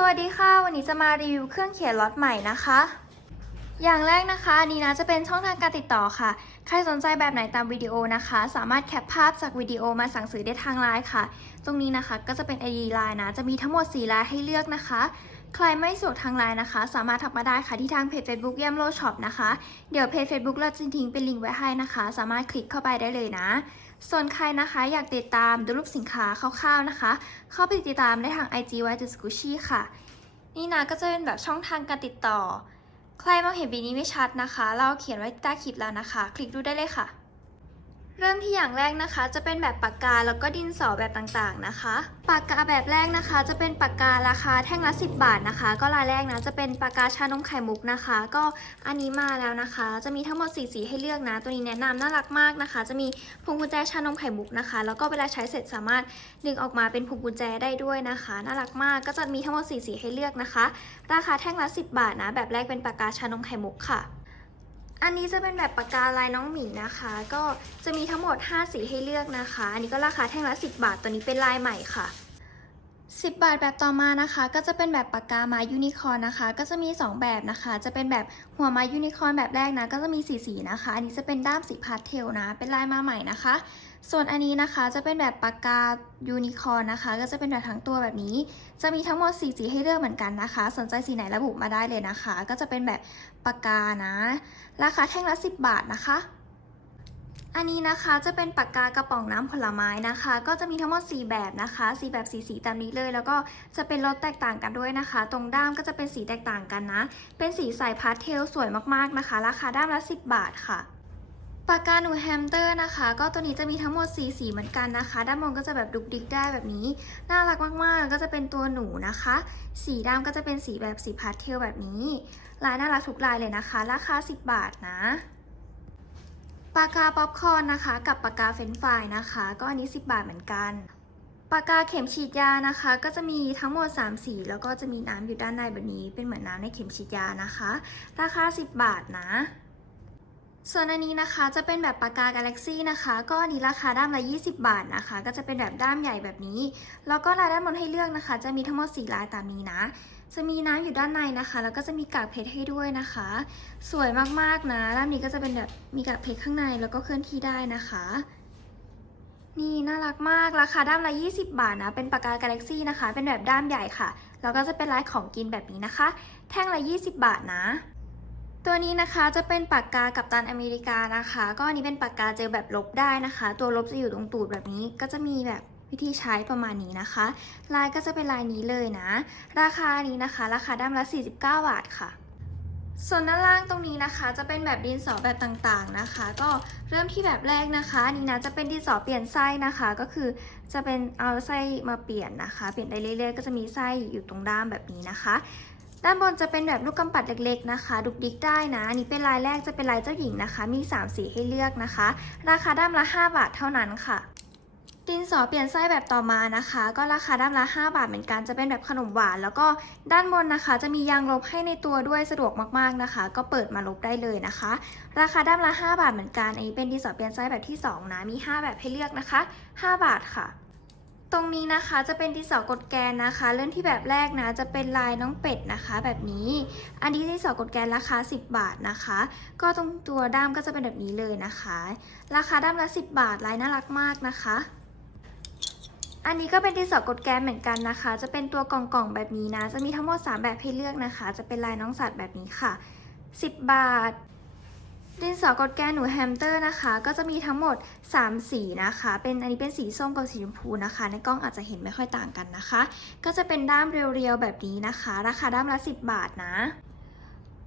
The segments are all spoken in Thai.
สวัสดีค่ะ วันนี้จะมารีวิวเครื่องเขียนล็อตใหม่นะคะ อย่างแรกนะคะอันนี้นะจะเป็นช่องทางการติดต่อค่ะ ใครสนใจแบบไหนตามวิดีโอนะคะ สามารถแคปภาพจากวิดีโอมาสั่งซื้อได้ทางไลน์ค่ะ ตรงนี้นะคะก็จะเป็น ID ไลน์นะ จะมีทั้งหมด4ไลน์ให้เลือกนะคะ ใครไม่สะดวกทางไลน์นะคะ สามารถทักมาได้ค่ะที่ทางเพจ Facebook ย่มโลช็อปนะคะ เดี๋ยวเพจ Facebook เราจะทิ้งเป็นลิงก์ไว้ให้นะคะ สามารถคลิกเข้าไปได้เลยนะ ส่วนใครนะคะอยากติดตามดูรูปสินค้าคร่าวๆนะคะ เข้าไปติดตามได้ทาง IG y t s c u c h i ค่ะ นี่นะก็จะเป็นแบบช่องทางการติดต่อ ใครมองเห็นวีนี้ไม่ชัดนะคะ เราเขียนไว้ใต้คลิปแล้วนะคะ คลิกดูได้เลยค่ะ เริ่มที่อย่างแรกนะคะ จะเป็นแบบปากกาแล้วก็ดินสอแบบต่างๆนะคะ ปากกาแบบแรกนะคะ จะเป็นปากการาคาแท่งละ 10 บาทนะคะ ก็รายแรกนะจะเป็นปากกาชานมไข่มุกนะคะ ก็อันนี้มาแล้วนะคะ จะมีทั้งหมดสีสีให้เลือกนะ ตัวนี้แนะนำน่ารักมากนะคะ จะมีพวงกุญแจชานมไข่มุกนะคะ แล้วก็เวลาใช้เสร็จสามารถดึงออกมาเป็นพวงกุญแจได้ด้วยนะคะ น่ารักมากก็จะมีทั้งหมดสีสีให้เลือกนะคะ ราคาแท่งละ 10 บาทนะ แบบแรกเป็นปากกาชานมไข่มุกค่ะ อันนี้จะเป็นแบบปากกาลายน้องหมีนะคะ ก็จะมีทั้งหมด 5 สีให้เลือกนะคะ อันนี้ก็ราคาแท่งละ 10 บาท ตัวนี้เป็นลายใหม่ค่ะ 10 บาทแบบต่อมานะคะ ก็จะเป็นแบบปากกาไม้ยูนิคอร์นนะคะ ก็จะมี 2 แบบนะคะ จะเป็นแบบหัวไม้ยูนิคอร์นแบบแรกนะ ก็จะมีสีสีนะคะ อันนี้จะเป็นด้ามสีพาสเทลนะ เป็นลายมาใหม่นะคะ ส่วนอันนี้นะคะจะเป็นแบบปากกายูนิคอร์นนะคะ ก็จะเป็นแบบทั้งตัวแบบนี้ จะมีทั้งหมดสีสีให้เลือกเหมือนกันนะคะ สนใจสีไหนระบุมาได้เลยนะคะ ก็จะเป็นแบบปากกานะ ราคาแท่งละ 10 บาทนะคะ อันนี้นะคะจะเป็นปากกากระป๋องน้ำผลไม้นะคะ ก็จะมีทั้งหมด 4 แบบนะคะสีแบบสีสีตามนี้เลย แล้วก็จะเป็นรสแตกต่างกันด้วยนะคะ ตรงด้ามก็จะเป็นสีแตกต่างกันนะ เป็นสีใสพาสเทลสวยมากๆนะคะ ราคาด้ามละ 10 บาทค่ะ ปากกาหนูแฮมสเตอร์นะคะ ก็ตัวนี้จะมีทั้งหมด 4 สีเหมือนกันนะคะ ด้านบนก็จะแบบดุกดิกได้แบบนี้ น่ารักมากๆก็จะเป็นตัวหนูนะคะ สีด้าก็จะเป็นสีแบบสีพาสเทลแบบนี้ ลายน่ารักทุกลายเลยนะคะ ราคา 10 บาทนะปากกาป๊อปคอร์นนะคะ กับปากกาเฟนฟรายนะคะ ก็อันนี้ 10 บาทเหมือนกันปากกาเข็มฉีดยานะคะ ก็จะมีทั้งหมด 3 สี แล้วก็จะมีน้ำอยู่ด้านในแบบนี้ เป็นเหมือนน้ำในเข็มฉีดยานะคะ ราคา 10 บาทนะ ส่วนอันนี้นะคะจะเป็นแบบปากกากาแล็กซี่นะคะ ก็อันนี้ราคาด้ามละ 20 บาทนะคะ ก็จะเป็นแบบด้ามใหญ่แบบนี้ แล้วก็ลายด้านบนให้เลือกนะคะ จะมีทั้งหมด 4 ลายตามนี้นะ จะมีน้ำอยู่ด้านในนะคะ แล้วก็จะมีกากเพชรให้ด้วยนะคะ สวยมากๆนะด้านนี้ก็จะเป็นแบบมีกากเพชรข้างในแล้วก็เคลื่อนที่ได้นะคะ นี่น่ารักมากราคาด้ามละ 20 บาทนะ เป็นปากกากาแล็กซี่นะคะ เป็นแบบด้ามใหญ่ค่ะ แล้วก็จะเป็นลายของกินแบบนี้นะคะ แท่งละ 20 บาทนะ ตัวนี้นะคะจะเป็นปากกากับตันอเมริกานะคะ ก็อันนี้เป็นปากกาเจลแบบลบได้นะคะ ตัวลบจะอยู่ตรงตูดแบบนี้ก็จะมีแบบวิธีใช้ประมาณนี้นะคะ ลายก็จะเป็นลายนี้เลยนะ ราคานี้นะคะ ราคาด้ามละ 49 บาทค่ะ ส่วนด้านล่างตรงนี้นะคะ จะเป็นแบบดินสอแบบต่างๆนะคะ ก็เริ่มที่แบบแรกนะคะนี่นะจะเป็นดินสอเปลี่ยนไส้นะคะ ก็คือจะเป็นเอาไส้มาเปลี่ยนนะคะ เปลี่ยนได้เรื่อยๆ ก็จะมีไส้อยู่ตรงด้ามแบบนี้นะคะ ด้านบนจะเป็นแบบลูกกำปัดเล็กๆนะคะ ดุกดิกได้นะนนี้เป็นลายแรกจะเป็นลายเจ้าหญิงนะคะ มี 3 สีให้เลือกนะคะ ราคาด้ามละ 5 บาทเท่านั้นค่ะดินสอเปลี่ยนไส้แบบต่อมานะคะ ก็ราคาด้ามละ 5 บาทเหมือนกันจะเป็นแบบขนมหวาน แล้วก็ด้านบนนะคะ จะมียางลบให้ในตัวด้วยสะดวกมากๆนะคะ ก็เปิดมาลบได้เลยนะคะ ราคาด้ามละ 5 บาทเหมือนกันอันนี้เป็นดินสอเปลี่ยนไส้แบบที่ 2 นะมี 5 แบบให้เลือกนะคะ 5 บาทค่ะ ตรงนี้นะคะจะเป็นดินสอกดแกนนะคะ เริ่มที่แบบแรกนะจะเป็นลายน้องเป็ดนะคะ แบบนี้ อันนี้ดินสอกดแกนราคา 10 บาทนะคะ ก็ตรงตัวด้ามก็จะเป็นแบบนี้เลยนะคะ ราคาด้ามละ 10 บาทลายน่ารักมากนะคะ อันนี้ก็เป็นดินสอกดแกนเหมือนกันนะคะ จะเป็นตัวกล่องๆแบบนี้นะ จะมีทั้งหมด 3 แบบให้เลือกนะคะ จะเป็นลายน้องสัตว์แบบนี้ค่ะ 10 บาท ดินสอกดแกนหนูแฮมเตอร์นะคะ ก็จะมีทั้งหมด 3 สีนะคะ เป็นอันนี้เป็นสีส้มกับสีชมพูนะคะ ในกล้องอาจจะเห็นไม่ค่อยต่างกันนะคะ ก็จะเป็นด้ามเรียวๆแบบนี้นะคะ ราคาด้ามละ 10 บาทนะ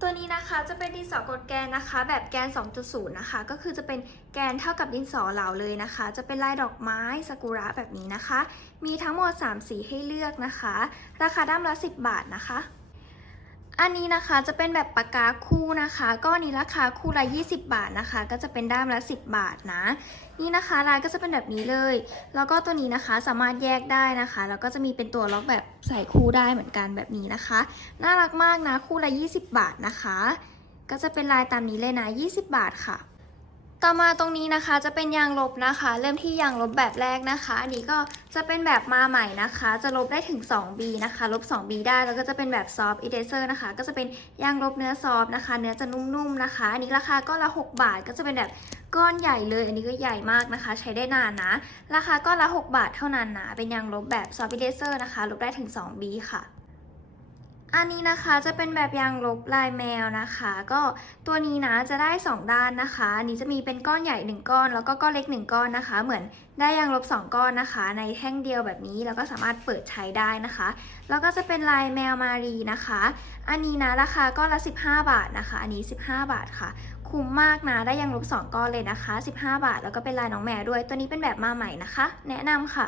ตัวนี้นะคะจะเป็นดินสอกดแกนนะคะ แบบแกน 2.0 นะคะ ก็คือจะเป็นแกนเท่ากับดินสอเหลาเลยนะคะ จะเป็นลายดอกไม้ซากุระแบบนี้นะคะ มีทั้งหมด 3 สีให้เลือกนะคะ ราคาด้ามละ 10 บาทนะคะ อันนี้นะคะจะเป็นแบบปากกาคู่นะคะ ก็นนี้ราคาคู่ละ20 บาทนะคะ ก็จะเป็นด้ามละ 10 บาทนะ นี่นะคะลายก็จะเป็นแบบนี้เลย แล้วก็ตัวนี้นะคะสามารถแยกได้นะคะ แล้วก็จะมีเป็นตัวล็อกแบบใส่คู่ได้เหมือนกันแบบนี้นะคะ น่ารักมากนะคู่ละ 20 บาทนะคะ ก็จะเป็นลายตามนี้เลยนะ 20 บาทค่ะ ต่อมาตรงนี้นะคะจะเป็นยางลบนะคะ เริ่มที่ยางลบแบบแรกนะคะอันนี้ก็จะเป็นแบบมาใหม่นะคะ จะลบได้ถึง 2B นะคะ ลบ 2B ได้แล้วก็จะเป็นแบบซอฟต์อีเดเซอร์นะคะ ก็จะเป็นยางลบเนื้อซอฟต์นะคะ เนื้อจะนุ่มๆนะคะ อันนี้ราคาก็ละ 6 บาทก็จะเป็นแบบก้อนใหญ่เลย อันนี้ก็ใหญ่มากนะคะ ใช้ได้นานนะ ราคาก็ละ 6 บาทเท่านั้นนะเป็นยางลบแบบซอฟต์อีเดเซอร์นะคะ ลบได้ถึง 2B ค่ะ อันนี้นะคะจะเป็นแบบยางลบลายแมวนะคะ ก็ตัวนี้นะจะได้ 2 ด้านนะคะ อันนี้จะมีเป็นก้อนใหญ่ 1 ก้อน แล้วก็ก้อนเล็ก 1 ก้อนนะคะ เหมือนได้ยางลบ 2 ก้อนนะคะ ในแท่งเดียวแบบนี้แล้วก็สามารถเปิดใช้ได้นะคะ แล้วก็จะเป็นลายแมวมารีนะคะ อันนี้นะราคาก้อนละ 15 บาทนะคะ อันนี้ 15 บาทค่ะ คุ้มมากนะได้ยางลบ 2 ก้อนเลยนะคะ 15 บาท แล้วก็เป็นลายน้องแมวด้วย ตัวนี้เป็นแบบมาใหม่นะคะ แนะนำค่ะ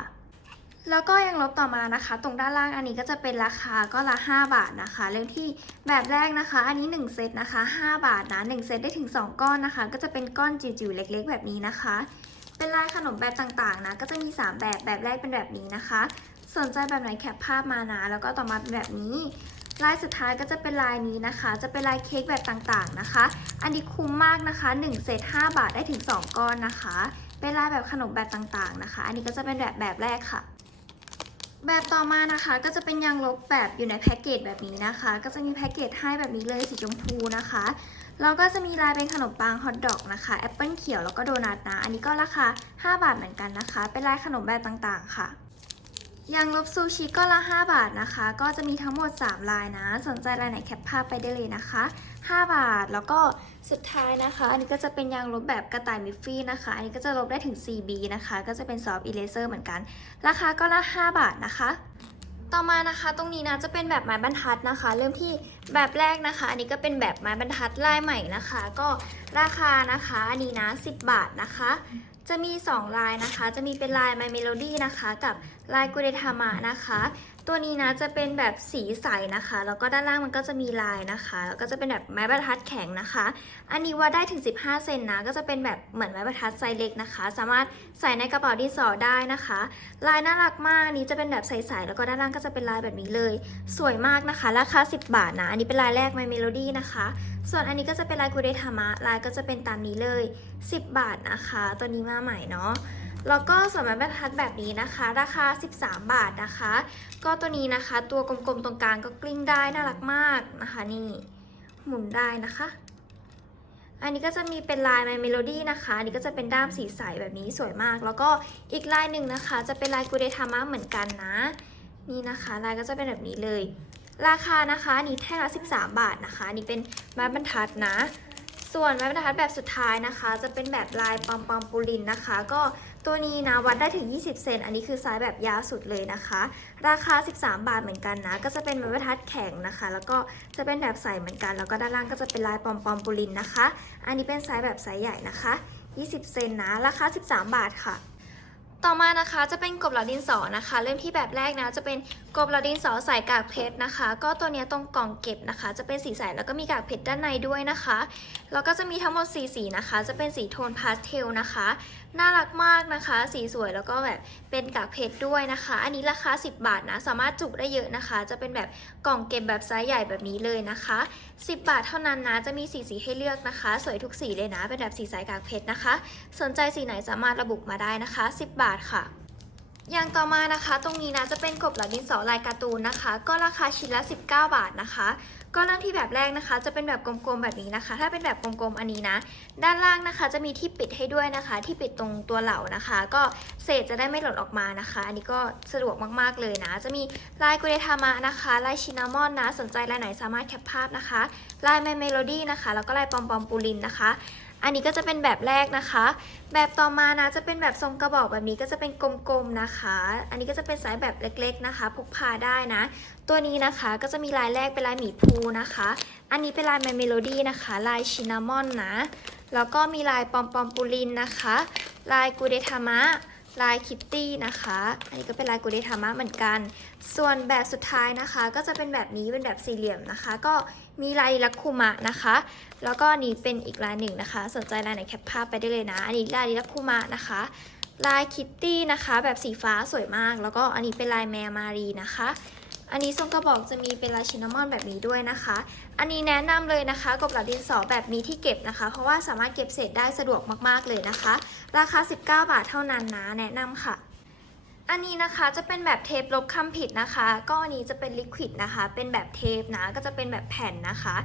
แล้วก็ยังลบต่อมานะคะ ตรงด้านล่างอันนี้ก็จะเป็นราคาก็ละ 5 บาทนะคะ เริ่มที่แบบแรกนะคะ อันนี้ 1 เซตนะคะ 5 บาทนะ 1 เซตได้ถึง 2 ก้อนนะคะ ก็จะเป็นก้อนจิ๋วๆเล็ก ๆ แบบนี้นะคะ เป็นลายขนมแบบต่างๆนะก็จะมี 3 แบบแบบแรกเป็นแบบนี้นะคะ สนใจแบบไหนแคปภาพมานะ แล้วก็ต่อมาเป็นแบบนี้ลายสุดท้ายก็จะเป็นลายนี้นะคะ จะเป็นลายเค้กแบบต่างๆนะคะ อันนี้คุ้มมากนะคะ 1 เซต5 บาทได้ถึง 2 ก้อนนะคะ เป็นลายแบบขนมแบบต่างๆนะคะ อันนี้ก็จะเป็นแบบแบบแรกค่ะ แบบต่อมานะคะ ก็จะเป็นยางลบแบบอยู่ในแพ็กเกจแบบนี้นะคะ ก็จะมีแพ็กเกจให้แบบนี้เลยสีชมพูนะคะแล้วก็จะมีลายเป็นขนมปังฮอทดอกนะคะแอปเปิลเขียวแล้วก็โดนัทนะ อันนี้ก็ราคา 5 บาทเหมือนกันนะคะ เป็นลายขนมแบบต่างๆค่ะยางลบซูชิก็ละ 5 บาทนะคะ ก็จะมีทั้งหมด 3 ลายนะ สนใจลายไหนแคปภาพไปได้เลยนะคะ 5 บาท แล้วก็สุดท้ายนะคะ อันนี้ก็จะเป็นยางลบแบบกระต่ายมิฟฟี่นะคะ อันนี้ก็จะลบได้ถึง 4B นะคะ ก็จะเป็นซอฟต์อีเลเซอร์เหมือนกัน ราคาก็ละ 5 บาทนะคะ ต่อมานะคะตรงนี้นะจะเป็นแบบไม้บรรทัดนะคะ เริ่มที่แบบแรกนะคะ อันนี้ก็เป็นแบบไม้บรรทัดลายใหม่นะคะ ก็ราคานะคะอันนี้นะ10 บาทนะคะจะมี 2 ลายนะคะ จะมีเป็นลาย My Melody นะคะ กับลายกุเดทามะนะคะ ตัวนี้นะจะเป็นแบบสีใสนะคะ แล้วก็ด้านล่างมันก็จะมีลายนะคะ แล้วก็จะเป็นแบบไม้บรรทัดแข็งนะคะ อันนี้ว่าได้ถึง 15 เซนนะ ก็จะเป็นแบบเหมือนไม้บรรทัดไซส์เล็กนะคะ สามารถใส่ในกระเป๋าดินสอได้นะคะ ลายน่ารักมาก นี้จะเป็นแบบใสๆ แล้วก็ด้านล่างก็จะเป็นลายแบบนี้เลย สวยมากนะคะ ราคา 10 บาทนะ อันนี้เป็นลายแรก My Melody นะคะ ส่วนอันนี้ก็จะเป็นลายกูเดทามะ ลายก็จะเป็นตามนี้เลย 10 บาทนะคะ ตัวนี้มาใหม่เนาะ แล้วก็ส่วนไม้บรรทัดแบบนี้นะคะ ราคา 13 บาทนะคะ ก็ตัวนี้นะคะ ตัวกลมๆตรงกลางก็กลิ้งได้น่ารักมากนะคะ นี่หมุนได้นะคะ อันนี้ก็จะมีเป็นลาย My Melody นะคะ อันนี้ก็จะเป็นด้ามสีใสแบบนี้สวยมาก แล้วก็อีกลายหนึ่งนะคะ จะเป็นลายกูเดทามะเหมือนกันนะ นี่นะคะ ลายก็จะเป็นแบบนี้เลย ราคานะคะนนี้แท่งละ13 บาทนะคะนนี้เป็นไม้บรรทัดนะ ส่วนไม้บรรทัดแบบสุดท้ายนะคะ จะเป็นแบบลายปอมปอมปูลินนะคะ ก็ ตัวนี้นะวัดได้ถึง 20 เซน อันนี้คือไซส์แบบยาวสุดเลยนะคะ ราคา 13 บาทเหมือนกันนะ ก็จะเป็นไม้บรรทัดแข็งนะคะ แล้วก็จะเป็นแบบใสเหมือนกัน แล้วก็ด้านล่างก็จะเป็นลายปอมปอมปูลินนะคะ อันนี้เป็นไซส์แบบไซส์ใหญ่นะคะ 20 เซนนะ ราคา 13 บาทค่ะต่อมานะคะจะเป็นกบเหลาดินสอนะคะ เริ่มที่แบบแรกนะจะเป็นกบเหลาดินสอใส่กากเพชรนะคะ ก็ตัวนี้ตรงกล่องเก็บนะคะ จะเป็นสีใสแล้วก็มีกากเพชรด้านในด้วยนะคะแล้วก็จะมีทั้งหมดสีสีนะคะ จะเป็นสีโทนพาสเทลนะคะ น่ารักมากนะคะ สีสวยแล้วก็แบบเป็นกากเพชรด้วยนะคะ อันนี้ราคา 10 บาทนะ สามารถจุได้เยอะนะคะ จะเป็นแบบกล่องเก็บแบบไซส์ใหญ่แบบนี้เลยนะคะ 10 บาทเท่านั้นนะ จะมีสีสีให้เลือกนะคะ สวยทุกสีเลยนะ เป็นแบบสีสายกากเพชรนะคะ สนใจสีไหนสามารถระบุมาได้นะคะ 10 บาทค่ะอย่างต่อมานะคะ ตรงนี้นะจะเป็นกบเหลาดินสอลายการ์ตูนนะคะ ก็ราคาชิ้นละ 19 บาทนะคะ ก็เริ่มที่แบบแรกนะคะ จะเป็นแบบกลมๆแบบนี้นะคะ ถ้าเป็นแบบกลมๆอันนี้นะ ด้านล่างนะคะ จะมีที่ปิดให้ด้วยนะคะ ที่ปิดตรงตัวเหล่านะคะ ก็เศษจะได้ไม่หล่นออกมานะคะ อันนี้ก็สะดวกมากๆเลยนะ จะมีลายกุเรทามะนะคะลายชินามอนนะ สนใจลายไหนสามารถแคปภาพนะคะลายแมเมโลดี้นะคะ แล้วก็ลายปอมปอมปูลินนะคะ อันนี้ก็จะเป็นแบบแรกนะคะ แบบต่อมานะจะเป็นแบบทรงกระบอกแบบนี้ก็จะเป็นกลมๆนะคะ อันนี้ก็จะเป็นไซส์แบบเล็กๆนะคะพกพาได้นะ ตัวนี้นะคะก็จะมีลายแรกเป็นลายหมีภูนะคะ อันนี้เป็นลายแมเมโลดี้นะคะ ลายชินามอนนะ แล้วก็มีลายปอมปอมปูลินนะคะ ลายกูเดทามะลายคิตตี้นะคะ อันนี้ก็เป็นลายกูเดทามะเหมือนกัน ส่วนแบบสุดท้ายนะคะ ก็จะเป็นแบบนี้เป็นแบบสี่เหลี่ยมนะคะ ก็ มีลายลักคุมะนะคะ แล้วก็อันนี้เป็นอีกลายหนึ่งนะคะ สนใจลายไหนแคปภาพไปได้เลยนะ อันนี้ลายลักคุมะนะคะ ลายคิตตี้นะคะ แบบสีฟ้าสวยมาก แล้วก็อันนี้เป็นลายแมวมารีนะคะ อันนี้ทรงกระบอกจะมีเป็นลายชินนามอนแบบนี้ด้วยนะคะ อันนี้แนะนำเลยนะคะกบหลาดินสอแบบนี้ที่เก็บนะคะ เพราะว่าสามารถเก็บเศษได้สะดวกมากๆเลยนะคะ ราคา 19 บาทเท่านั้นนะ แนะนำค่ะ อันนี้นะคะจะเป็นแบบเทปลบคำผิดนะคะ ก็อันนี้จะเป็นลิควิดนะคะ เป็นแบบเทปนะ ก็จะเป็นแบบแผ่นนะคะ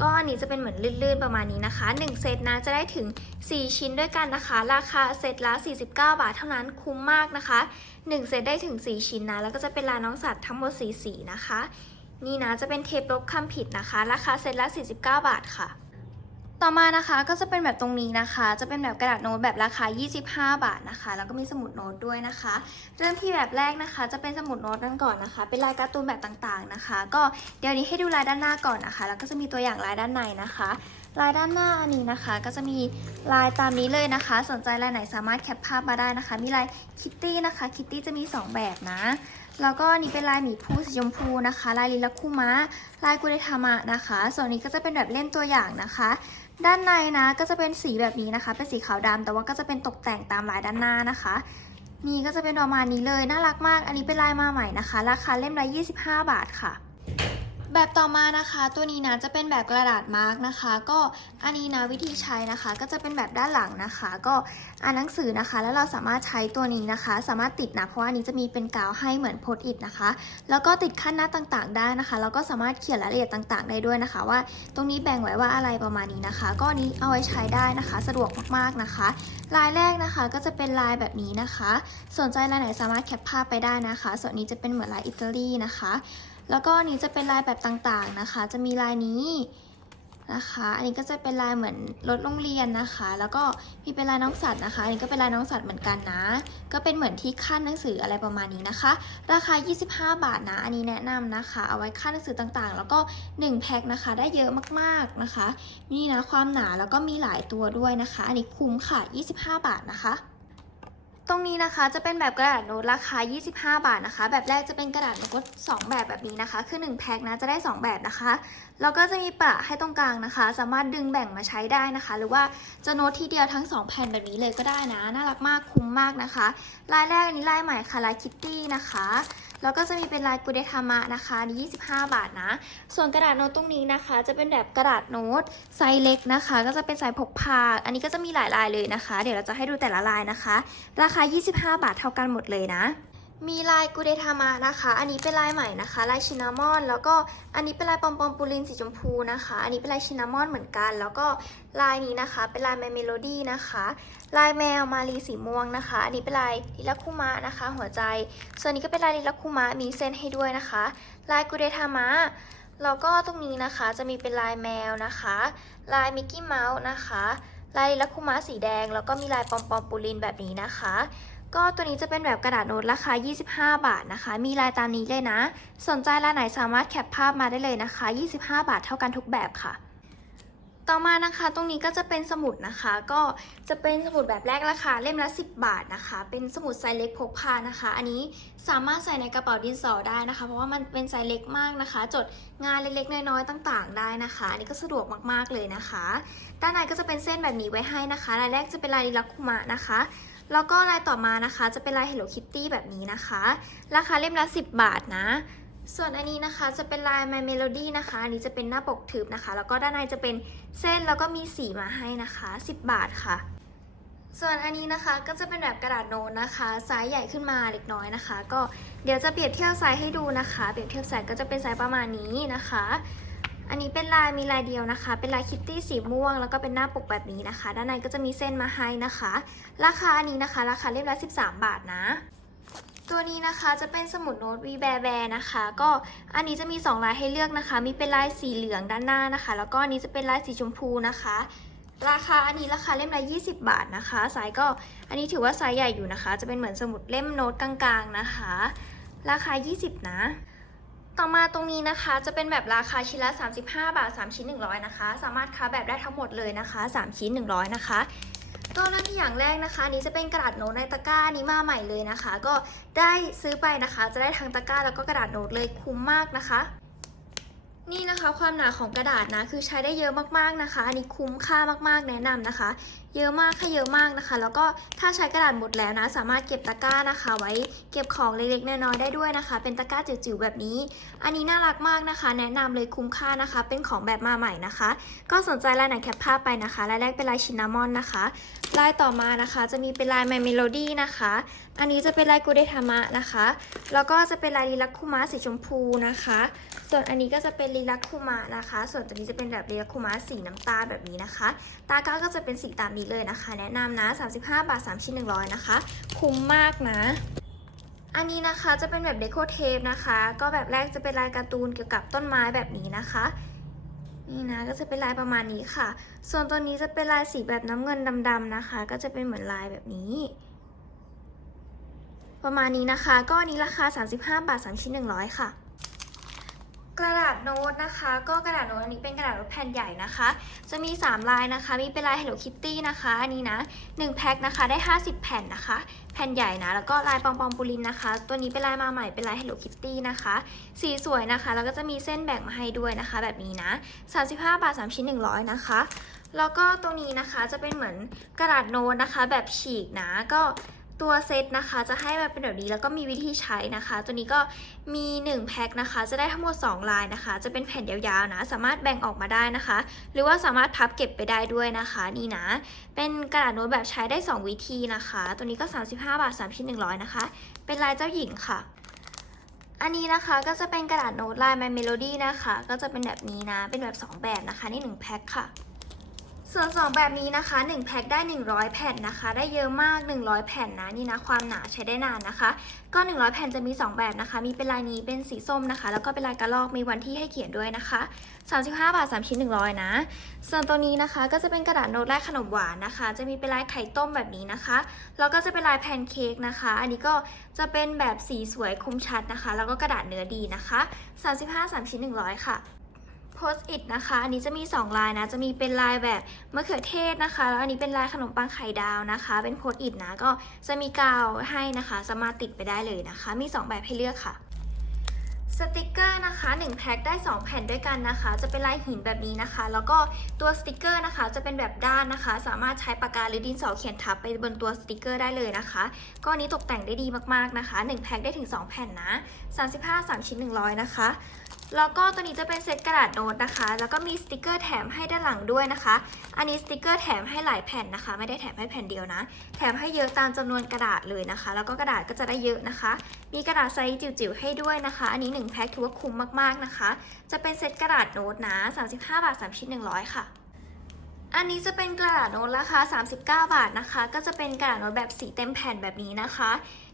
ก็อันนี้จะเป็นเหมือนลื่นๆประมาณนี้นะคะ 1 เซตนะจะได้ถึง 4 ชิ้นด้วยกันนะคะ ราคาเซตละ 49 บาทเท่านั้นคุ้มมากนะคะ 1 เซตได้ถึง 4 ชิ้นนะ แล้วก็จะเป็นลายน้องสัตว์ทั้งหมด4สีนะคะ นี่นะจะเป็นเทปลบคำผิดนะคะ ราคาเซตละ 49 บาทค่ะ ต่อมานะคะก็จะเป็นแบบตรงนี้นะคะ จะเป็นแบบกระดาษโน้ตแบบราคา 25 บาทนะคะ แล้วก็มีสมุดโน้ตด้วยนะคะ เริ่มที่แบบแรกนะคะ จะเป็นสมุดโน้ตกันก่อนนะคะ เป็นลายการ์ตูนแบบต่างๆนะคะ ก็เดี๋ยวนี้ให้ดูลายด้านหน้าก่อนนะคะ แล้วก็จะมีตัวอย่างลายด้านในนะคะ ลายด้านหน้าอันนี้นะคะ ก็จะมีลายตามนี้เลยนะคะ สนใจลายไหนสามารถแคปภาพมาได้นะคะ มีลายคิตตี้นะคะ คิตตี้จะมี 2 แบบนะ แล้วก็นี่เป็นลายหมีภูสีชมพูนะคะ ลายลิลาคุมะลายกุเรทามะนะคะ ส่วนนี้ก็จะเป็นแบบเล่นตัวอย่างนะคะ ด้านในนะก็จะเป็นสีแบบนี้นะคะ เป็นสีขาวดำแต่ว่าก็จะเป็นตกแต่งตามลายด้านหน้านะคะ นี่ก็จะเป็นประมาณนี้เลย น่ารักมาก อันนี้เป็นลายมาใหม่นะคะ ราคาเล่มละ25 บาทค่ะ แบบต่อมานะคะตัวนี้นะจะเป็นแบบกระดาษมาร์กนะคะ ก็อันนี้นะวิธีใช้นะคะ ก็จะเป็นแบบด้านหลังนะคะ ก็อ่านหนังสือนะคะ แล้วเราสามารถใช้ตัวนี้นะคะ สามารถติดนะเพราะว่านี้จะมีเป็นกาวให้เหมือนโพสอิทนะคะ แล้วก็ติดขั้นหน้าต่างๆ ได้นะคะแล้วก็สามารถเขียนรายละเอียดต่าง ๆ ได้ด้วยนะคะ ว่าตรงนี้แบ่งไว้ว่าอะไรประมาณนี้นะคะ ก็นี้เอาไว้ใช้ได้นะคะ สะดวกมากๆนะคะ ลายแรกนะคะก็จะเป็นลายแบบนี้นะคะ สนใจลายไหนสามารถแคปภาพไปได้นะคะ ส่วนนี้จะเป็นเหมือนลายอิตาลีนะคะ แล้วก็นี้จะเป็นลายแบบต่างๆนะคะ จะมีลายนี้นะคะ อันนี้ก็จะเป็นลายเหมือนรถโรงเรียนนะคะ แล้วก็มีเป็นลายน้องสัตว์นะคะ อันนี้ก็เป็นลายน้องสัตว์เหมือนกันนะ ก็เป็นเหมือนที่ขั้นหนังสืออะไรประมาณนี้นะคะ ราคา 25 บาทนะ อันนี้แนะนำนะคะ เอาไว้ขั้นหนังสือต่างๆ แล้วก็1แพ็คนะคะ ได้เยอะมากๆนะคะ นี่นะความหนาแล้วก็มีหลายตัวด้วยนะคะ อันนี้คุ้มค่ะ 25 บาทนะคะ ตรงนี้นะคะจะเป็นแบบกระดาษโน้ตราคา 25 บาทนะคะ แบบแรกจะเป็นกระดาษโน้ต2 แบบแบบนี้นะคะ คือ 1 แพ็คนะจะได้ 2 แบบนะคะ แล้วก็จะมีประให้ตรงกลางนะคะ สามารถดึงแบ่งมาใช้ได้นะคะ หรือว่าจะโน้ตทีเดียวทั้ง 2 แผ่นแบบนี้เลยก็ได้นะ น่ารักมากคุ้มมากนะคะ ลายแรกอันนี้ลายใหม่ค่ะลายคิตตี้นะคะ แล้วก็จะมีเป็นลายกุเดทามะนะคะนี่25 บาทนะ ส่วนกระดาษโน้ตตรงนี้นะคะ จะเป็นแบบกระดาษโน้ตไซส์เล็กนะคะ ก็จะเป็นสายพกพา อันนี้ก็จะมีหลายลายเลยนะคะ เดี๋ยวเราจะให้ดูแต่ละลายนะคะ ราคา 25 บาทเท่ากันหมดเลยนะ มีลายกุเดทามะนะคะ อันนี้เป็นลายใหม่นะคะ ลายชินามอน แล้วก็อันนี้เป็นลายปอมปอมปูลินสีชมพูนะคะ อันนี้เป็นลายชินามอนเหมือนกัน แล้วก็ลายนี้นะคะ เป็นลายแมเมโลดี้นะคะ ลายแมวมารีสีม่วงนะคะ อันนี้เป็นลายลิลาคุมะนะคะ หัวใจ ส่วนนี้ก็เป็นลายลิลาคุมะมีเส้นให้ด้วยนะคะ ลายกุเดทามะแล้วก็ตรงนี้นะคะจะมีเป็นลายแมวนะคะ ลายมิกกี้เมาส์นะคะ ลายลิลาคุมะสีแดง แล้วก็มีลายปอมปอมปูลินแบบนี้นะคะ ก็ตัวนี้จะเป็นแบบกระดาษโน้ตราคา 25 บาทนะคะ มีลายตามนี้เลยนะ สนใจลายไหนสามารถแคปภาพมาได้เลยนะคะ 25 บาทเท่ากันทุกแบบค่ะ ต่อมานะคะ ตรงนี้ก็จะเป็นสมุดนะคะ ก็จะเป็นสมุดแบบแรกราคาเล่มละ 10 บาทนะคะ เป็นสมุดไซส์เล็กพกพานะคะ อันนี้สามารถใส่ในกระเป๋าดินสอได้นะคะ เพราะว่ามันเป็นไซส์เล็กมากนะคะ จดงานเล็กๆ น้อยๆ ต่างๆ ได้นะคะ อันนี้ก็สะดวกมากๆเลยนะคะ ด้านในก็จะเป็นเส้นแบบนี้ไว้ให้นะคะลายแรกจะเป็นลายลิลักคุมะนะคะ แล้วก็ลายต่อมานะคะ จะเป็นลาย Hello Kitty แบบนี้นะคะ ราคาเล่มละ 10 บาทนะ ส่วนอันนี้นะคะจะเป็นลาย My Melody นะคะ อันนี้จะเป็นหน้าปกทึบนะคะ แล้วก็ด้านในจะเป็นเส้นแล้วก็มีสีมาให้นะคะ 10 บาทค่ะส่วนอันนี้นะคะก็จะเป็นแบบกระดาษโน้ตนะคะไซส์ใหญ่ขึ้นมาเล็กน้อยนะคะ ก็เดี๋ยวจะเปรียบเทียบไซส์ให้ดูนะคะ เปรียบเทียบไซส์ก็จะเป็นไซส์ประมาณนี้นะคะ อันนี้เป็นลายมีลายเดียวนะคะ เป็นลายคิตตี้สีม่วง แล้วก็เป็นหน้าปกแบบนี้นะคะ ด้านในก็จะมีเส้นมาให้นะคะ ราคาอันนี้นะคะ ราคาเล่มละ13 บาทนะ ตัวนี้นะคะจะเป็นสมุดโน้ตวีแบแบนะคะ ก็อันนี้จะมี 2 ลายให้เลือกนะคะ มีเป็นลายสีเหลืองด้านหน้านะคะ แล้วก็อันนี้จะเป็นลายสีชมพูนะคะราคาอันนี้ราคาเล่มละ20 บาทนะคะไซส์ก็อันนี้ถือว่าไซส์ใหญ่อยู่นะคะ จะเป็นเหมือนสมุดเล่มโน้ตกลางๆนะคะ ราคา 20 นะ ต่อมาตรงนี้นะคะจะเป็นแบบราคาชิ้นละ 35 บาท 3 ชิ้น 100 นะคะ สามารถค้าแบบได้ทั้งหมดเลยนะคะ 3 ชิ้น 100 นะคะก็เริ่มที่อย่างแรกนะคะนี้จะเป็นกระดาษโน้ตในตะกร้านี้มาใหม่เลยนะคะ ก็ได้ซื้อไปนะคะ จะได้ทั้งตะกร้าแล้วก็กระดาษโน้ตเลยคุ้มมากนะคะ นี่นะคะความหนาของกระดาษนะคือใช้ได้เยอะมากๆนะคะ อันนี้คุ้มค่ามากๆแนะนำนะคะ เยอะมากค่ะเยอะมากนะคะ แล้วก็ถ้าใช้กระดาษหมดแล้วนะ สามารถเก็บตะกร้านะคะ ไว้เก็บของเล็กๆน้อยๆได้ด้วยนะคะ เป็นตะกร้าจิ๋วๆแบบนี้ อันนี้น่ารักมากนะคะ แนะนำเลยคุ้มค่านะคะ เป็นของแบบมาใหม่นะคะ ก็สนใจลายไหนแคปภาพไปนะคะลายแรกเป็นลายชินนามอนนะคะลายต่อมานะคะ จะมีเป็นลาย My Melody นะคะ อันนี้จะเป็นลายกูเดทามะนะคะ แล้วก็จะเป็นลายลีลักคุมะสีชมพูนะคะ ส่วนอันนี้ก็จะเป็นลีลักคุมะนะคะ ส่วนตัวนี้จะเป็นแบบลีลักคุมะสีน้ำตาลแบบนี้นะคะ ตาก้าก็จะเป็นสีตามนี้เลยนะคะ แนะนำนะ 35 บาท 3 ชิ้น 100 นะคะ คุ้มมากนะ อันนี้นะคะจะเป็นแบบเดโคเทปนะคะ ก็แบบแรกจะเป็นลายการ์ตูนเกี่ยวกับต้นไม้แบบนี้นะคะนี่นะก็จะเป็นลายประมาณนี้ค่ะ ส่วนตัวนี้จะเป็นลายสีแบบน้ำเงินดำๆนะคะ ก็จะเป็นเหมือนลายแบบนี้ ประมาณนี้นะคะ ก็อันนี้ราคา 35 บาท 3 ชิ้น 100 ค่ะ กระดาษโน้ตนะคะ ก็กระดาษโน้ตอันนี้เป็นกระดาษโน้ตแผ่นใหญ่นะคะ จะมี 3 ลายนะคะ มีเป็นลาย Hello Kitty นะคะ อันนี้นะ1แพ็คนะคะได้ 50 แผ่นนะคะ แผ่นใหญ่นะ แล้วก็ลายปองปองปูลินนะคะ ตัวนี้เป็นลายมาใหม่เป็นลาย Hello Kitty นะคะ สีสวยนะคะ แล้วก็จะมีเส้นแบ่งมาให้ด้วยนะคะ แบบนี้นะ 35 บาท 3 ชิ้น 100 นะคะ แล้วก็ตรงนี้นะคะจะเป็นเหมือนกระดาษโน้ตนะคะ แบบฉีกนะก็ ตัวเซตนะคะจะให้มาเป็นแบบนี้แล้วก็มีวิธีใช้นะคะ ตัวนี้ก็มี 1 แพ็คนะคะ จะได้ทั้งหมด 2 ลายนะคะ จะเป็นแผ่นยาวๆนะ สามารถแบ่งออกมาได้นะคะ หรือว่าสามารถพับเก็บไปได้ด้วยนะคะนี่นะ เป็นกระดาษโน้ตแบบใช้ได้ 2 วิธีนะคะ ตัวนี้ก็ 35 บาท3ชิ้น100 นะคะ เป็นลายเจ้าหญิงค่ะ อันนี้นะคะก็จะเป็นกระดาษโน้ตลาย My Melody นะคะ ก็จะเป็นแบบนี้นะ เป็นแบบ 2 แบบนะคะนี่1แพ็คค่ะ ส่วน 2 แบบนี้นะคะ 1 แพ็คได้ 100 แผ่นนะคะ ได้เยอะมาก 100 แผ่นนะนี่นะความหนาใช้ได้นานนะคะ ก็ 100 แผ่นจะมี 2 แบบนะคะ มีเป็นลายนี้เป็นสีส้มนะคะ แล้วก็เป็นลายกระลอกมีวันที่ให้เขียนด้วยนะคะ 35 บาท 3 ชิ้น 100 นะ ส่วนตัวนี้นะคะก็จะเป็นกระดาษโน้ตลายขนมหวานนะคะ จะมีเป็นลายไข่ต้มแบบนี้นะคะแล้วก็จะเป็นลายแพนเค้กนะคะ อันนี้ก็จะเป็นแบบสีสวยคมชัดนะคะ แล้วก็กระดาษเนื้อดีนะคะ 35 3 ชิ้น 100 ค่ะ โพสต์อิทนะคะ อันนี้จะมี 2 ลายนะ จะมีเป็นลายแบบมะเขือเทศนะคะ แล้วอันนี้เป็นลายขนมปังไข่ดาวนะคะ เป็นโพสต์อิทนะ ก็จะมีกาวให้นะคะ สามารถติดไปได้เลยนะคะ มี 2 แบบให้เลือกค่ะ สติกเกอร์นะคะ 1 แพ็คได้ 2 แผ่นด้วยกันนะคะ จะเป็นลายหินแบบนี้นะคะ แล้วก็ตัวสติกเกอร์นะคะ จะเป็นแบบด้านนะคะ สามารถใช้ปากกาหรือดินสอเขียนทับไปบนตัวสติกเกอร์ได้เลยนะคะ ก็อันนี้ตกแต่งได้ดีมากๆนะคะ 1 แพ็คได้ถึง 2 แผ่นนะ 35 3ชิ้น100 นะคะ แล้วก็ตัวนี้จะเป็นเซตกระดาษโน้ตนะคะ แล้วก็มีสติกเกอร์แถมให้ด้านหลังด้วยนะคะ อันนี้สติกเกอร์แถมให้หลายแผ่นนะคะ ไม่ได้แถมให้แผ่นเดียวนะ แถมให้เยอะตามจำนวนกระดาษเลยนะคะ แล้วก็กระดาษก็จะได้เยอะนะคะ มีกระดาษไซส์จิ๋วๆให้ด้วยนะคะ อันนี้1แพ็คถือว่าคุ้มมากๆนะคะ จะเป็นเซตกระดาษโน้ตนะ35 บาท 3 ชิ้น 100 ค่ะอันนี้จะเป็นกระดาษโน้ตราคา39 บาทนะคะ ก็จะเป็นกระดาษโน้ตแบบสีเต็มแผ่นแบบนี้นะคะ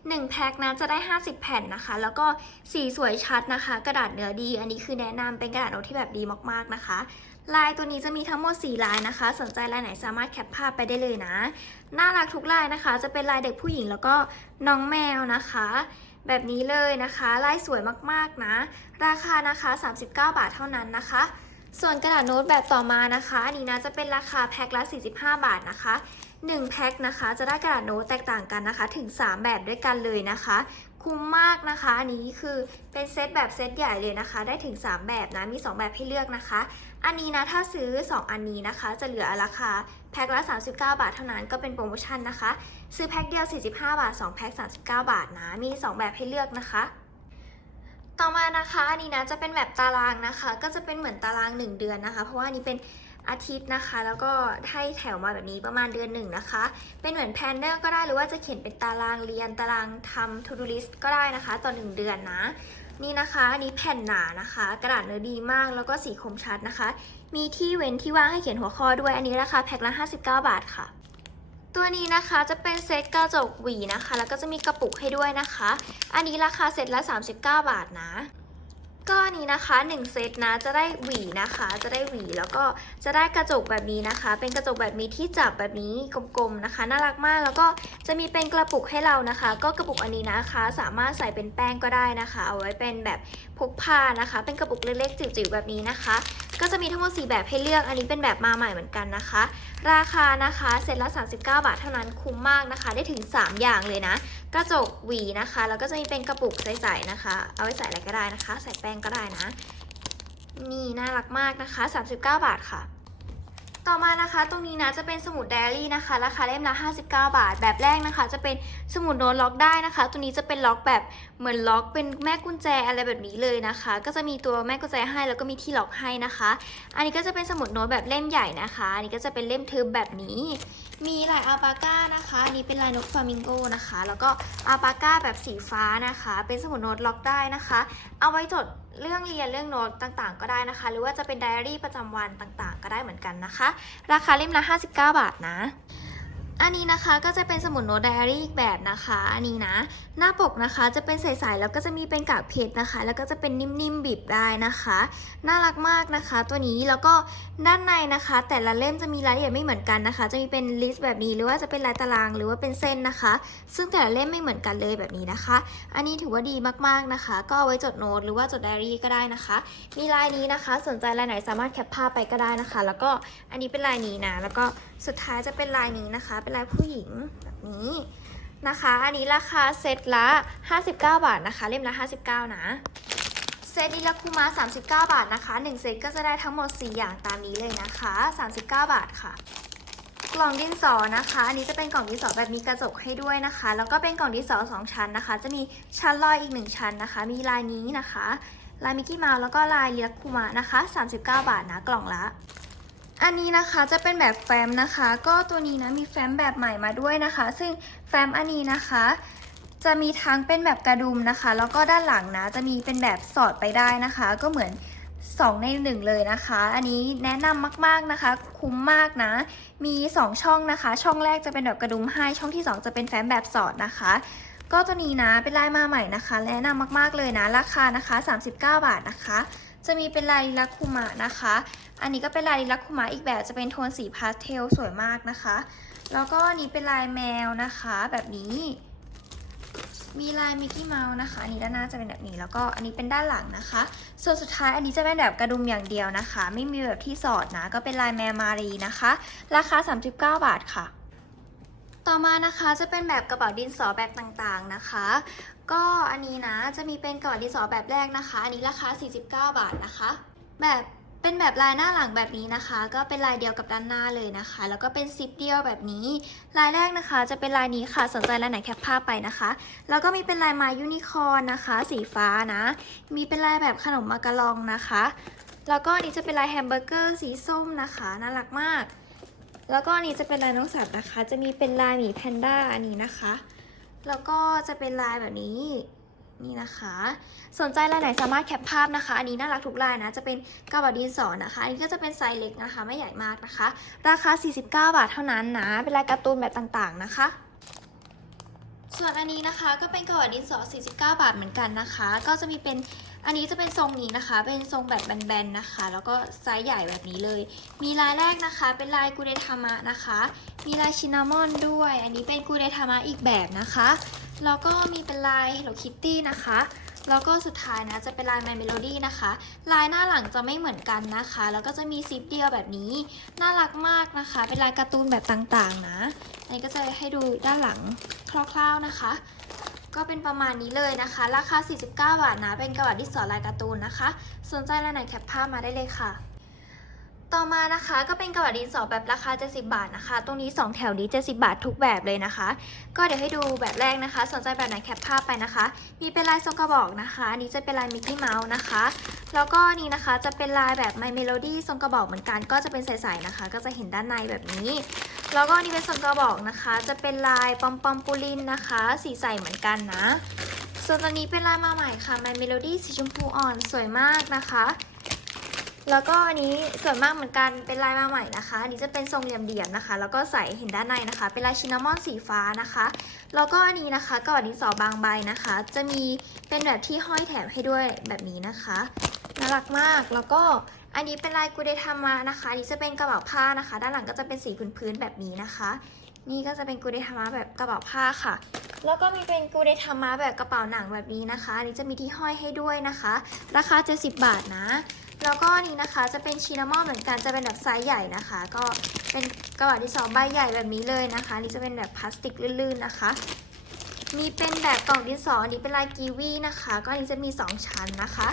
1แพ็คนะจะได้ 50 แผ่นนะคะ แล้วก็สีสวยชัดนะคะ กระดาษเนื้อดี อันนี้คือแนะนำเป็นกระดาษโน้ตที่แบบดีมากๆนะคะ ลายตัวนี้จะมีทั้งหมด 4 ลายนะคะ สนใจลายไหนสามารถแคปภาพไปได้เลยนะ น่ารักทุกลายนะคะ จะเป็นลายเด็กผู้หญิงแล้วก็น้องแมวนะคะแบบนี้เลยนะคะ ลายสวยมากๆนะ ราคานะคะ 39 บาทเท่านั้นนะคะ ส่วนกระดาษโน้ตแบบต่อมานะคะ อันนี้นะจะเป็นราคาแพ็คละ 45 บาทนะคะ 1แพ็คนะคะ จะได้กระดาษโน้ตแตกต่างกันนะคะ ถึง 3 แบบด้วยกันเลยนะคะ คุ้มมากนะคะ อันนี้คือเป็นเซตแบบเซตใหญ่เลยนะคะ ได้ถึง 3 แบบนะ มี 2 แบบให้เลือกนะคะ อันนี้นะ ถ้าซื้อ 2 อันนี้นะคะ จะเหลือราคาแพ็คละ 39 บาทเท่านั้น ก็เป็นโปรโมชั่นนะคะ ซื้อแพ็คเดียว 45 บาท 2 แพ็ค 39 บาทนะ มี 2 แบบให้เลือกนะคะต่อมานะคะอันนี้นะจะเป็นแบบตารางนะคะ ก็จะเป็นเหมือนตาราง 1 เดือนนะคะ เพราะว่านนี้เป็น อาทิตย์นะคะ แล้วก็ให้แถวมาแบบนี้ประมาณเดือนหนึ่งนะคะ เป็นเหมือนแพนเนอร์ก็ได้หรือว่าจะเขียนเป็นตารางเรียนตารางทำ to do list ก็ได้นะคะ ต่อ1เดือนนะ นี่นะคะอันนี้แผ่นหนานะคะ กระดาษเนื้อดีมากแล้วก็สีคมชัดนะคะ มีที่เว้นที่ว่างให้เขียนหัวข้อด้วยอันนี้ราคาแพ็คละ59 บาทค่ะตัวนี้นะคะจะเป็นเซตกระจกหวีนะคะ แล้วก็จะมีกระปุกให้ด้วยนะคะ อันนี้ราคาเซตละ 39 บาทนะ ก็อันนี้นะคะ1เซตนะจะได้หวีนะคะ จะได้หวีแล้วก็จะได้กระจกแบบนี้นะคะ เป็นกระจกแบบนี้ที่จับแบบนี้กลมๆนะคะน่ารักมากแล้วก็จะมีเป็นกระปุกให้เรานะคะ ก็กระปุกอันนี้นะคะ สามารถใส่เป็นแป้งก็ได้นะคะ เอาไว้เป็นแบบ พกพานะคะ เป็นกระปุกเล็กๆจิ๋วๆแบบนี้นะคะ ก็จะมีทั้งหมด 4 แบบให้เลือก อันนี้เป็นแบบมาใหม่เหมือนกันนะคะ ราคานะคะเซ็ตละ 39 บาทเท่านั้นคุ้มมากนะคะ ได้ถึง 3 อย่างเลยนะ กระจกหวีนะคะ แล้วก็จะมีเป็นกระปุกใสๆนะคะ เอาไว้ใส่อะไรก็ได้นะคะ ใส่แป้งก็ได้นะ นี่น่ารักมากนะคะ 39 บาทค่ะ ต่อมานะคะ ตรงนี้นะจะเป็นสมุดไดอารี่นะคะ ราคาเล่มละ 59 บาท แบบแรกนะคะ จะเป็นสมุดโน้ตล็อกได้นะคะ ตัวนี้จะเป็นล็อกแบบเหมือนล็อกเป็นแม่กุญแจอะไรแบบนี้เลยนะคะ ก็จะมีตัวแม่กุญแจให้แล้วก็มีที่ล็อกให้นะคะ อันนี้ก็จะเป็นสมุดโน้ตแบบเล่มใหญ่นะคะ อันนี้ก็จะเป็นเล่มทึบแบบนี้ มีลายอัลปาก้านะคะอันนี้เป็นลายนกฟลามิงโกนะคะ แล้วก็อัลปาก้าแบบสีฟ้านะคะ เป็นสมุดโน้ตล็อกได้นะคะ เอาไว้จดเรื่องเรียนเรื่องโน้ตต่างๆ ก็ได้นะคะ หรือว่าจะเป็นไดอารี่ประจำวันต่างๆ ก็ได้เหมือนกันนะคะ ราคาเล่มละ59 บาทนะ อันนี้นะคะก็จะเป็นสมุดโน้ตไดอารี่อีกแบบนะคะ อันนี้นะ หน้าปกนะคะจะเป็นใสๆแล้วก็จะมีเป็นกากเพชรนะคะ แล้วก็จะเป็นนิ่มๆบีบได้นะคะ น่ารักมากนะคะ ตัวนี้แล้วก็ด้านในนะคะ แต่ละเล่มจะมีรายละเอียดไม่เหมือนกันนะคะ จะมีเป็นลิสต์แบบนี้หรือว่าจะเป็นลายตารางหรือว่าเป็นเส้นนะคะ ซึ่งแต่ละเล่มไม่เหมือนกันเลยแบบนี้นะคะ อันนี้ถือว่าดีมากๆนะคะ ก็เอาไว้จดโน้ตหรือว่าจดไดอารี่ก็ได้นะคะ มีลายนี้นะคะ สนใจลายไหนสามารถแคปภาพไปก็ได้นะคะ แล้วก็อันนี้เป็นลายนี้นะแล้วก็ สุดท้ายจะเป็นลายนี้นะคะ เป็นลายผู้หญิงแบบนี้นะคะ อันนี้ราคาเซตละ 59 บาทนะคะ เล่มละ 59 นะ เซตอิลคุมะ39 บาทนะคะ 1 เซตก็จะได้ทั้งหมด 4 อย่างตามนี้เลยนะคะ 39 บาทค่ะกล่องดินสอนะคะ อันนี้จะเป็นกล่องดินสอแบบมีกระจกให้ด้วยนะคะ แล้วก็เป็นกล่องดินสอ2ชั้นนะคะ จะมีชั้นลอยอีก1ชั้นนะคะ มีลายนี้นะคะ ลายมิกกี้เมาส์แล้วก็ลายลิลักคุมะนะคะ 39 บาทนะ กล่องละ อันนี้นะคะจะเป็นแบบแฟ้มนะคะ ก็ตัวนี้นะมีแฟ้มแบบใหม่มาด้วยนะคะ ซึ่งแฟ้มอันนี้นะคะ จะมีทั้งเป็นแบบกระดุมนะคะ แล้วก็ด้านหลังนะ จะมีเป็นแบบสอดไปได้นะคะ ก็เหมือน 2 ใน 1 เลยนะคะ อันนี้แนะนำมากๆนะคะ คุ้มมากนะ มี 2 ช่องนะคะ ช่องแรกจะเป็นแบบกระดุมให้ช่องที่ 2 จะเป็นแฟ้มแบบสอดนะคะ ก็ตัวนี้นะเป็นลายมาใหม่นะคะ แนะนำมากๆเลยนะราคานะคะ 39 บาทนะคะ จะมีเป็นลายลิลักคุมะนะคะ อันนี้ก็เป็นลายลิลักคุมะอีกแบบจะเป็นโทนสีพาสเทลสวยมากนะคะ แล้วก็อันนี้เป็นลายแมวนะคะ แบบนี้ มีลายมิกกี้เมาส์นะคะ อันนี้ด้านหน้าจะเป็นแบบนี้ แล้วก็อันนี้เป็นด้านหลังนะคะ ส่วนสุดท้ายอันนี้จะเป็นแบบกระดุมอย่างเดียวนะคะ ไม่มีแบบที่สอดนะ ก็เป็นลายแมวมารีนะคะ ราคา 39 บาทค่ะต่อมานะคะจะเป็นแบบกระเป๋าดินสอแบบต่างๆนะคะ ก็อันนี้นะจะมีเป็นกระเป๋าดินสอแบบแรกนะคะ อันนี้ราคา 49 บาทนะคะ แบบเป็นแบบลายหน้าหลังแบบนี้นะคะ ก็เป็นลายเดียวกับด้านหน้าเลยนะคะ แล้วก็เป็นซิปเดียวแบบนี้ ลายแรกนะคะ จะเป็นลายนี้ค่ะสนใจลายไหนแคปภาพไปนะคะ แล้วก็มีเป็นลายม้ยูนิคอร์นนะคะ สีฟ้านะ มีเป็นลายแบบขนมมากะลองนะคะ แล้วก็อันนี้จะเป็นลายแฮมเบอร์เกอร์สีส้มนะคะน่ารักมาก แล้วก็อันนี้จะเป็นลายน้องสัตว์นะคะ จะมีเป็นลายหมีแพนด้าอันนี้นะคะ แล้วก็จะเป็นลายแบบนี้นี่นะคะ สนใจลายไหนสามารถแคปภาพนะคะ อันนี้น่ารักทุกลายนะ จะเป็นกระบาดินสอนะคะ อันนี้ก็จะเป็นไซส์เล็กนะคะ ไม่ใหญ่มากนะคะ ราคา 49 บาทเท่านั้นนะ เป็นลายการ์ตูนแบบต่างๆนะคะ ส่วนอันนี้นะคะก็เป็นกระบาดินสอ49 บาทเหมือนกันนะคะ ก็จะมีเป็น อันนี้จะเป็นทรงนี้นะคะ เป็นทรงแบบแบนๆนะคะ แล้วก็ไซส์ใหญ่แบบนี้เลย มีลายแรกนะคะ เป็นลายกูเดทามะนะคะ มีลายชินามอนด้วย อันนี้เป็นกูเดทามะอีกแบบนะคะ แล้วก็มีเป็นลาย Hello Kitty นะคะแล้วก็สุดท้ายนะจะเป็นลาย My Melody นะคะ ลายหน้าหลังจะไม่เหมือนกันนะคะ แล้วก็จะมีซิปเดียวแบบนี้ น่ารักมากนะคะ เป็นลายการ์ตูนแบบต่างๆนะ อันนี้ก็จะให้ดูด้านหลังคร่าวๆนะคะ ก็เป็นประมาณนี้เลยนะคะ ราคา 49 บาทนะ เป็นกระดาษดินสอลายการ์ตูนนะคะ สนใจลายไหนแคปภาพมาได้เลยค่ะ ต่อมานะคะก็เป็นกระดาษดินสอแบบราคา 70 บาทนะคะ ตรงนี้ 2 แถวนี้ 70 บาททุกแบบเลยนะคะ ก็เดี๋ยวให้ดูแบบแรกนะคะ สนใจแบบไหนแคปภาพไปนะคะ มีเป็นลายทรงกระบอกนะคะอันนี้จะเป็นลายมิกกี้เมาส์นะคะ แล้วก็นนี้นะคะจะเป็นลายแบบ My Melody ทรงกระบอกเหมือนกัน ก็จะเป็นใสๆนะคะ ก็จะเห็นด้านในแบบนี้ แล้วก็นนี้เป็นทรงกระบอกนะคะ จะเป็นลายปอมปอมปูลินนะคะ สีใสเหมือนกันนะ ส่วนตัวนี้เป็นลายมาใหม่ค่ะ My Melody สีชมพูอ่อนสวยมากนะคะ แล้วก็อันนี้สวยมากเหมือนกันเป็นลายมาใหม่นะคะอันนี้จะเป็นทรงเหลี่ยมๆนะคะ แล้วก็ใส่เห็นด้านในนะคะ เป็นลายชินนามอนสีฟ้านะคะ แล้วก็อันนี้นะคะกระดาษดินสอบางใบนะคะ จะมีเป็นแบบที่ห้อยแถมให้ด้วยแบบนี้นะคะน่ารักมากแล้วก็อันนี้เป็นลายกูเดทามานะคะอันนี้จะเป็นกระเป๋าผ้านะคะ ด้านหลังก็จะเป็นสีพื้นๆแบบนี้นะคะ นี่ก็จะเป็นกูเดทามาแบบกระเป๋าผ้าค่ะแล้วก็มีเป็นกูเดทามาแบบกระเป๋าหนังแบบนี้นะคะ อันนี้จะมีที่ห้อยให้ด้วยนะคะ ราคา70บาทนะ แล้วก็นี้นะคะจะเป็นชินามอนเหมือนกันจะเป็นแบบไซส์ใหญ่นะคะ ก็เป็นกระเป๋าที่สองใบใหญ่แบบนี้เลยนะคะนี่จะเป็นแบบพลาสติกลื่นๆนะคะ มีเป็นแบบกล่องดินสออันนี้เป็นลายกีวีนะคะ ก็อันนี้จะมี 2 ชั้นนะคะ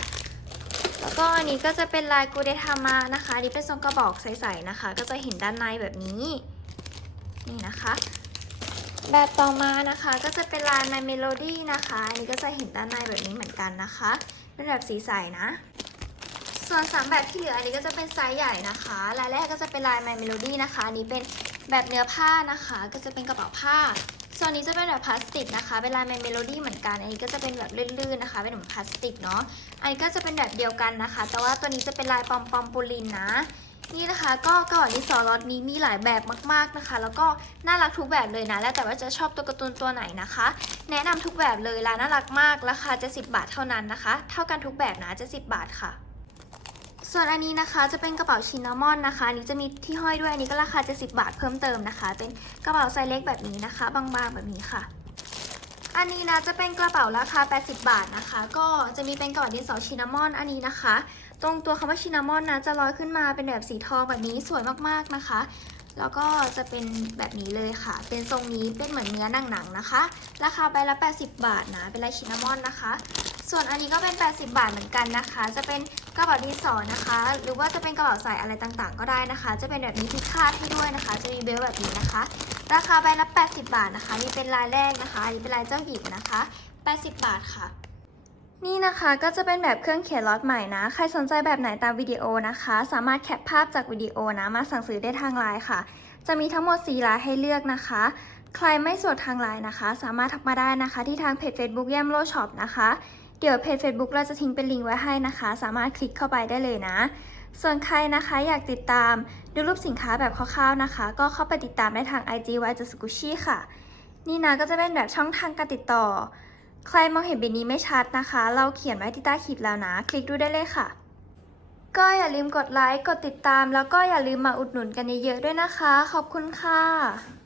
แล้วก็อันนี้ก็จะเป็นลายกูเดทามะนะคะอันนี้เป็นทรงกระบอกใสๆนะคะ ก็จะเห็นด้านในแบบนี้นี่นะคะแบบต่อมานะคะก็จะเป็นลาย My Melody นะคะ อันนี้ก็จะเห็นด้านในแบบนี้เหมือนกันนะคะ เป็นแบบสีใสนะ ส่วนสามแบบที่เหลืออันนี้ก็จะเป็นไซส์ใหญ่นะคะ ลายแรกก็จะเป็นลาย My Melody นะคะ อันนี้เป็นแบบเนื้อผ้านะคะ ก็จะเป็นกระเป๋าผ้า ส่วนนี้จะเป็นแบบพลาสติกนะคะ เป็นลาย My Melody เหมือนกัน อันนี้ก็จะเป็นแบบลื่นๆนะคะ เป็นเหมือนพลาสติกเนาะ อันนี้ก็จะเป็นแบบเดียวกันนะคะ แต่ว่าตัวนี้จะเป็นลายปอมปอมปูลินนะ นี่นะคะก็กระเป๋าดินสอล็อตนี้มีหลายแบบมากๆนะคะ แล้วก็น่ารักทุกแบบเลยนะ แล้วแต่ว่าจะชอบตัวการ์ตูนตัวไหนนะคะ แนะนำทุกแบบเลยร้านน่ารักมาก ราคาจะ10บาทเท่านั้นนะคะ เท่ากันทุกแบบนะจะ10บาทค่ะ ส่วนอันนี้นะคะจะเป็นกระเป๋าชินนามอนนะคะอันนี้จะมีที่ห้อยด้วยอันนี้ก็ราคาจะ10บาทเพิ่มเติมนะคะ เป็นกระเป๋าไซส์เล็กแบบนี้นะคะ บางๆแบบนี้ค่ะ อันนี้นะจะเป็นกระเป๋าราคา 80 บาทนะคะ ก็จะมีเป็นกระเป๋าดินสอชินนามอนอันนี้นะคะ ตรงตัวคำว่าชินนามอนนะจะลอยขึ้นมาเป็นแบบสีทองแบบนี้สวยมากๆนะคะ แล้วก็จะเป็นแบบนี้เลยค่ะ เป็นทรงนี้เป็นเหมือนเนื้อหนังๆนะคะ ราคาใบละ 80 บาทนะ เป็นลายชินนามอนนะคะ ส่วนอันนี้ก็เป็น 80 บาทเหมือนกันนะคะ จะเป็นกระเป๋าดินสอนะคะ หรือว่าจะเป็นกระเป๋าใส่อะไรต่างๆ ก็ได้นะคะ จะเป็นแบบนี้ที่คาดให้ด้วยนะคะ จะมีเบลต์แบบนี้นะคะ ราคาใบละ 80 บาทนะคะ นี่เป็นลายแรกนะคะ อันนี้เป็นลายเจ้าหญิงนะคะ 80 บาทค่ะ นี่นะคะก็จะเป็นแบบเครื่องเขียนล็อตใหม่นะ ใครสนใจแบบไหนตามวิดีโอนะคะ สามารถแคปภาพจากวิดีโอนะมาสั่งซื้อได้ทางไลน์ค่ะ จะมีทั้งหมด4ลายให้เลือกนะคะ ใครไม่สดทางไลน์นะคะ สามารถทักมาได้นะคะ ที่ทางเพจ Facebook ย่มโลช็อปนะคะ เดี๋ยวเพจ Facebook เราจะทิ้งเป็นลิงก์ไว้ให้นะคะ สามารถคลิกเข้าไปได้เลยนะ ส่วนใครนะคะอยากติดตามดูรูปสินค้าแบบคร่าวๆนะคะ ก็เข้าไปติดตามได้ทาง IG y j s g u s h i ค่ะ นี่นะก็จะเป็นแบบช่องทางการติดต่อ ใครมองเห็นบินนี้ไม่ชัดนะคะ เราเขียนไว้ที่ใต้คลิปแล้วนะ คลิกดูได้เลยค่ะ ก็อย่าลืมกดไลค์ กดติดตาม แล้วก็อย่าลืมมาอุดหนุนกันเยอะๆด้วยนะคะ ขอบคุณค่ะ